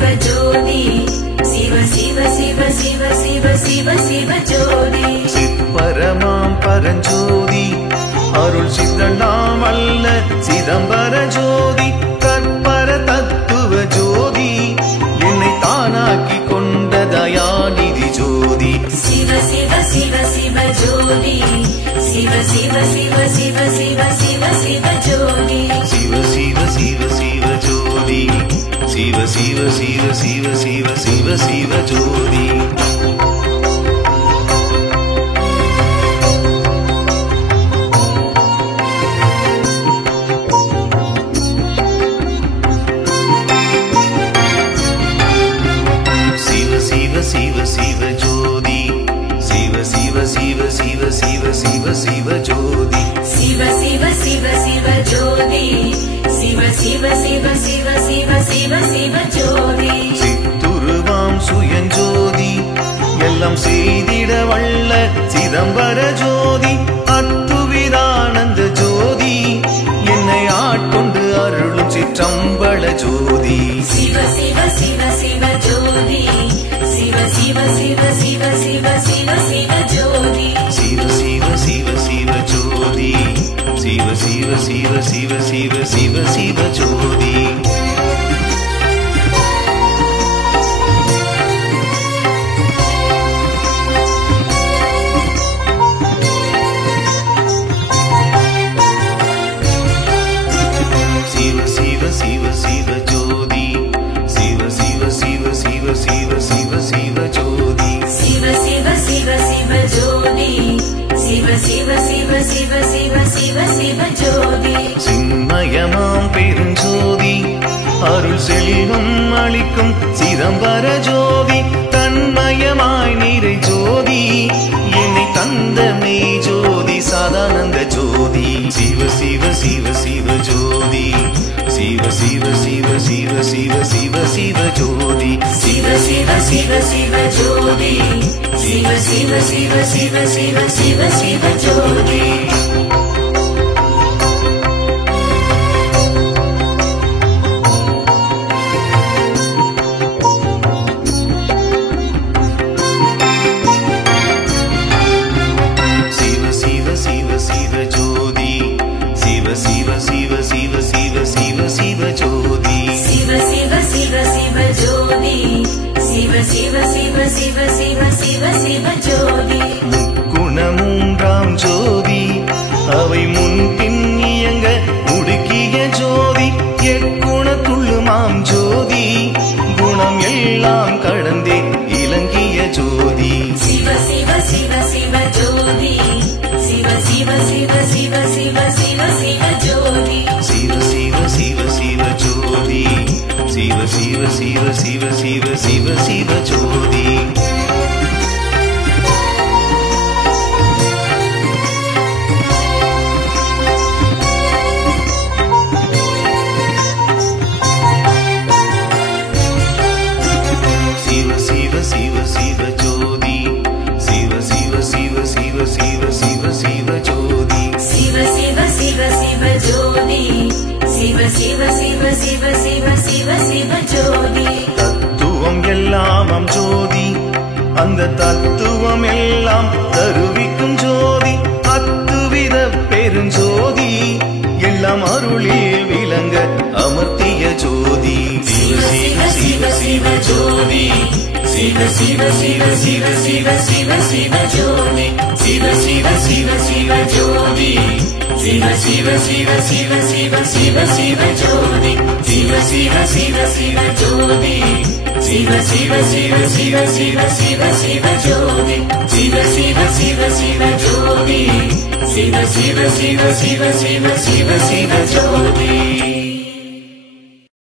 சிவ ஜோதி சிவ சிவ சிவ சிவ சிவ சிவ சிவ ஜோதி சிற்பரமாம் பரஞ்சோதி அருள் சித்தனாம் அல்ல சிதம்பர ஜோதி கற்பர தத்துவ ஜோதி என்னை தானாக்கி கொண்ட தயாநிதி ஜோதி சிவ சிவ சிவ சிவ ஜோதி சிவ சிவ சிவ சிவ சிவ சிவ சிவ ஜோதி சிவ சிவ சிவ சிவ ஜோதி சிவ சிவ சிவ சிவ சிவ சிவ சிவ ஜோதி சிவ சிவ ஜோதி சிவ சிவ சிவ சிவ சிவ சிவ சிவ ஜோதி சிவ சிவ சிவ சிவ ஜோதி சிவ சிவ சிவ சிவ சிவ சிவ சிவ ஜோதி சித்துருவாம் சுயஞ்சோதி எல்லாம் செய்திட வல்ல சிதம்பர ஜோதி அத்துவிதானந்த ஜோதி என்னை ஆட்கொண்டு அருளும் சிற்றம்பல ஜோதி சிவ சிவ சிவ சிவ ஜோதி சிவ சிவ சிவ சிவ சிவ சிவ சிவ ஜோதி சிவ சிவ சிவ சிவ ஜோதி சிவ சிவ சிவ சிவ சிவ சிவ சிவ ஜோதி சிவ சிவ சிவ சிவ ஜோதி சிவ சிவ சிவ சிவ சிவ சிவ சிவ ஜோதி சிவ சிவ சிவ சிவ ஜோதி சிவ சிவ சிவ சிவ சிவ சிவ சிவ ஜோதி சின்மயமாம் பெருஞ்சோதி அருள் செல்வம் அளிக்கும் சிதம்பர ஜோதி தன்மயமாய் நிறை ஜோதி என்னை தந்த மெய் ஜோதி சதானந்த ஜோதி சிவ சிவ சிவ சிவ ஜோதி சிவ சிவ சிவ சிவ சிவ சிவ சிவ ஜோதி சிவ சிவ சிவ சிவ ஜோதி சிவ சிவ சிவ சிவ சிவ சிவ சிவ ஜோதி சிவ சிவ சிவ சிவ ஜோதி சிவ சிவ சிவ சிவ சிவ சிவ சிவ ஜோதி சிவ சிவ சிவ சிவ ஜோதி சிவ சிவ சிவ சிவ சிவ சிவ சிவ ஜோதி குணமூன்றாம் ஜோதி அவை முன்பின் இயங்க முடுக்கிய ஜோதி எக்குணத்துள்ளுமாம் ஜோதி குணம் எல்லாம் கடந்தே இலங்கிய ஜோதி சிவ சிவ சிவ சிவ ஜோதி சிவ சிவ சிவ சிவ சிவ சிவ சிவ ஜோதி சிவ சிவ சிவ சிவ ஜோதி சிவ சிவ சிவ சிவ சிவ சிவ சிவ ஜோதி சிவ சிவ சிவ சிவ ஜோதி சிவ சிவ சிவ சிவ சிவ சிவ சிவ ஜோதி சிவ சிவ சிவ சிவ ஜோதி சிவ சிவ சிவ சிவ சிவ சிவ சிவ ஜோதி தத்துவம் எல்லாமாம் ஜோதி அந்த தத்துவம் எல்லாம் தருவிக்கும் ஜோதி அத்துவித பெருஞ்சோதி எல்லாம் அருளில் விளங்க அமர்த்திய ஜோதி சிவ சிவ சிவ சிவ ஜோதி சிவ சிவ சிவ சிவ சிவ சிவ சிவ ஜோதி சிவ சிவ சிவ சிவ ஜோதி சிவ சிவ சிவ சிவ சிவ சிவ சிவ ஜோதி சிவ சிவ சிவ சிவ ஜோதி சிவ சிவ சிவ சிவ சிவ சிவ சிவ ஜோதி சிவ சிவ சிவ சிவ ஜோதி சிவ சிவ சிவ சிவ சிவ சிவ சிவ ஜோதி